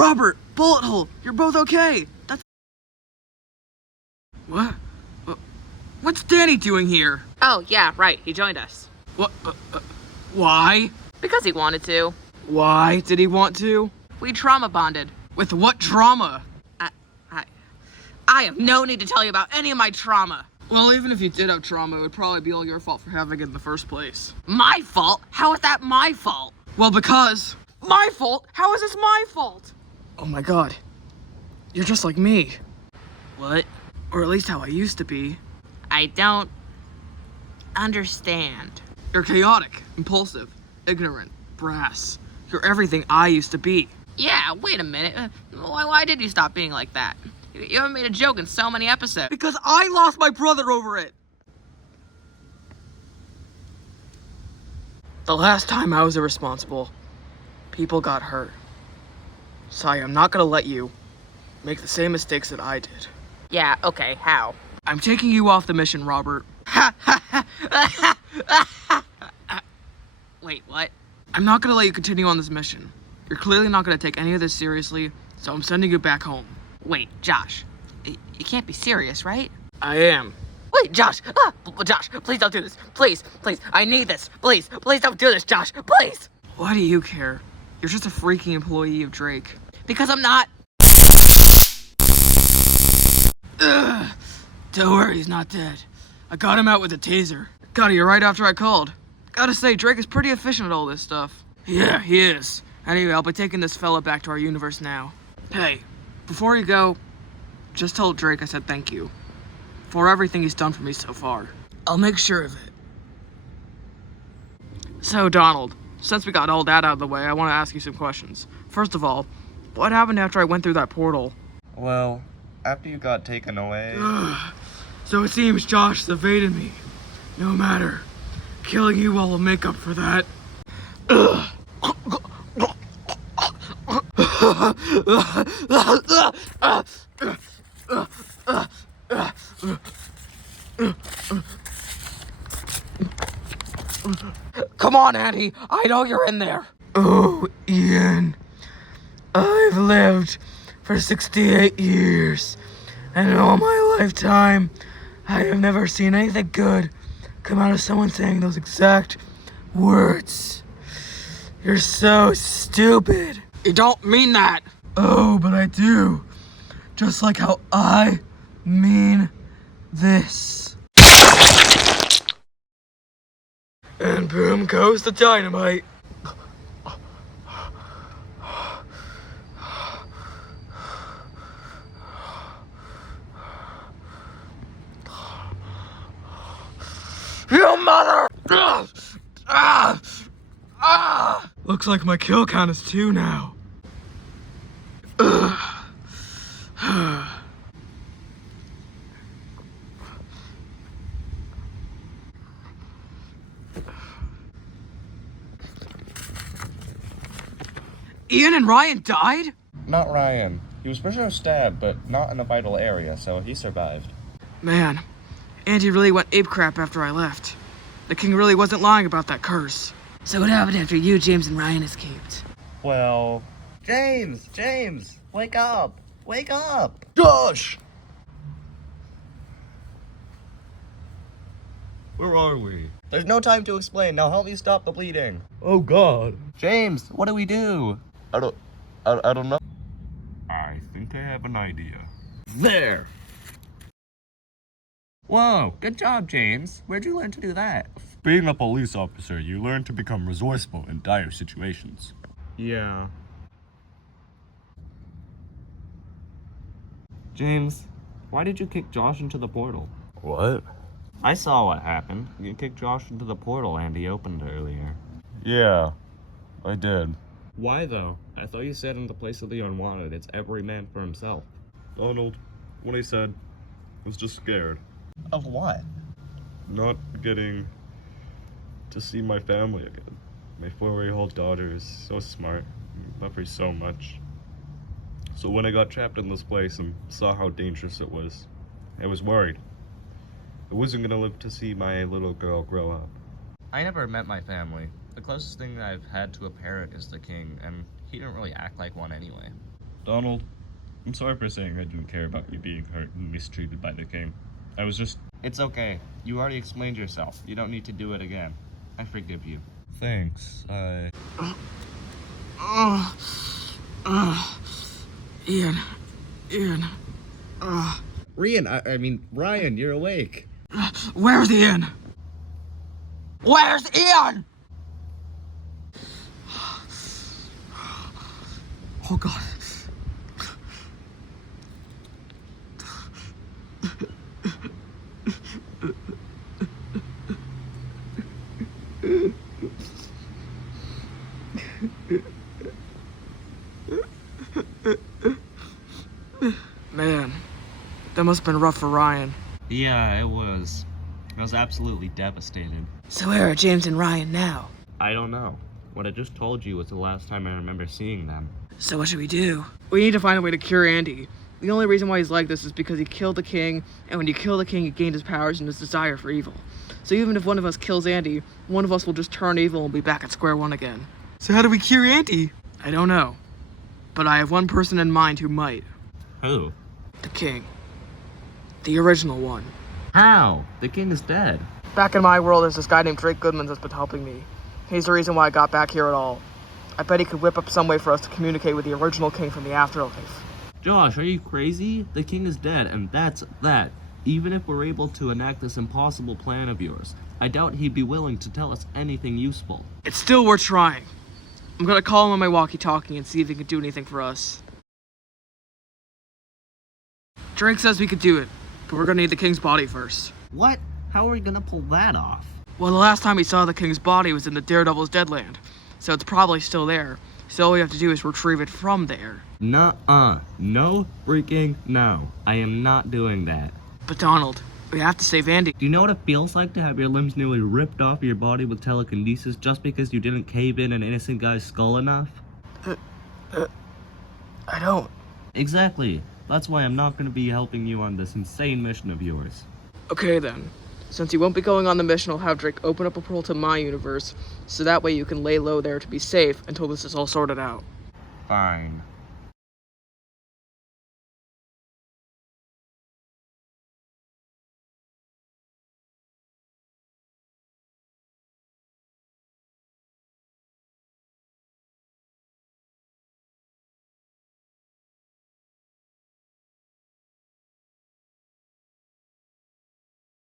Robert, Bullet Hole, you're both okay. That's... What? What's Danny doing here? Oh, yeah, right. He joined us. What? Why? Because he wanted to. Why did he want to? We trauma bonded. With what trauma? I have no need to tell you about any of my trauma. Well, even if you did have trauma, it would probably be all your fault for having it in the first place. My fault? How is that my fault? Well, because... My fault? How is this my fault? Oh my god. You're just like me. What? Or at least how I used to be. I don't understand. You're chaotic, impulsive, ignorant, brass. You're everything I used to be. Yeah, wait a minute. Why did you stop being like that? You haven't made a joke in so many episodes. Because I lost my brother over it. The last time I was irresponsible, people got hurt. So I'm not gonna let you make the same mistakes that I did. Yeah, okay, how? I'm taking you off the mission, Robert. Wait, what? I'm not gonna let you continue on this mission. You're clearly not gonna take any of this seriously, so I'm sending you back home. Wait, Josh. You can't be serious, right? I am. Wait, Josh! Josh, please don't do this. Please, I need this. Please don't do this, Josh. Please! Why do you care? You're just a freaking employee of Drake. Because I'm not... Ugh. Don't worry, he's not dead. I got him out with a taser. Got here right after I called. Gotta say, Drake is pretty efficient at all this stuff. Yeah, he is. Anyway, I'll be taking this fella back to our universe now. Hey, before you go, just tell Drake I said thank you for everything he's done for me so far. I'll make sure of it. So, Donald, since we got all that out of the way, I want to ask you some questions. First of all, what happened after I went through that portal? Well, after you got taken away... So it seems Josh evaded me. No matter. Killing you all will make up for that. Come on, Andy. I know you're in there. Oh, Ian. I've lived for 68 years, and in all my lifetime, I have never seen anything good come out of someone saying those exact words. You're so stupid. You don't mean that. Oh, but I do. Just like how I mean this. And boom goes the dynamite. You mother! Looks like my kill count is 2 now. Ian and Ryan died? Not Ryan. He was for sure stabbed, but not in a vital area, so he survived. Man, Andy really went apecrap after I left. The king really wasn't lying about that curse. So what happened after you, James, and Ryan escaped? Well... James! Wake up! Wake up! Josh! Where are we? There's no time to explain. Now help me stop the bleeding. Oh God. James, what do we do? I don't know. I think I have an idea. There! Whoa, good job, James. Where'd you learn to do that? Being a police officer, you learn to become resourceful in dire situations. Yeah. James, why did you kick Josh into the portal? What? I saw what happened. You kicked Josh into the portal Andy opened earlier. Yeah, I did. Why though? I thought you said in the place of the unwanted, it's every man for himself. Donald, what he said, was just scared. Of what? Not getting to see my family again. My 4-year-old daughter is so smart. I love her so much. So when I got trapped in this place and saw how dangerous it was, I was worried. I wasn't gonna live to see my little girl grow up. I never met my family. The closest thing I've had to a parent is the king, and he didn't really act like one anyway. Donald, I'm sorry for saying I didn't care about you being hurt and mistreated by the king. I was just... It's okay. You already explained yourself. You don't need to do it again. I forgive you. Thanks. Ian. Ryan, you're awake. Where's Ian? Where's Ian? Oh God. Man, that must have been rough for Ryan. Yeah, it was. I was absolutely devastated. So where are James and Ryan now? I don't know. What I just told you was the last time I remember seeing them. So what should we do? We need to find a way to cure Andy. The only reason why he's like this is because he killed the king, and when you kill the king, he gained his powers and his desire for evil. So even if one of us kills Andy, one of us will just turn evil and be back at square one again. So how do we cure Andy? I don't know. But I have one person in mind who might. Who? The king. The original one. How? The king is dead. Back in my world, there's this guy named Drake Goodman that's been helping me. He's the reason why I got back here at all. I bet he could whip up some way for us to communicate with the original king from the afterlife. Josh, are you crazy? The king is dead, and that's that. Even if we're able to enact this impossible plan of yours, I doubt he'd be willing to tell us anything useful. It's still worth trying. I'm gonna call him on my walkie-talkie and see if he can do anything for us. Drake says we could do it, but we're gonna need the king's body first. What? How are we gonna pull that off? Well, the last time we saw the king's body was in the Daredevil's Deadland, so it's probably still there. So all we have to do is retrieve it from there. Nuh-uh. No freaking no. I am not doing that. But Donald, we have to save Andy. Do you know what it feels like to have your limbs nearly ripped off your body with telekinesis just because you didn't cave in an innocent guy's skull enough? I don't. Exactly. That's why I'm not going to be helping you on this insane mission of yours. Okay then. Since you won't be going on the mission, I'll have Drake open up a portal to my universe, so that way you can lay low there to be safe until this is all sorted out. Fine.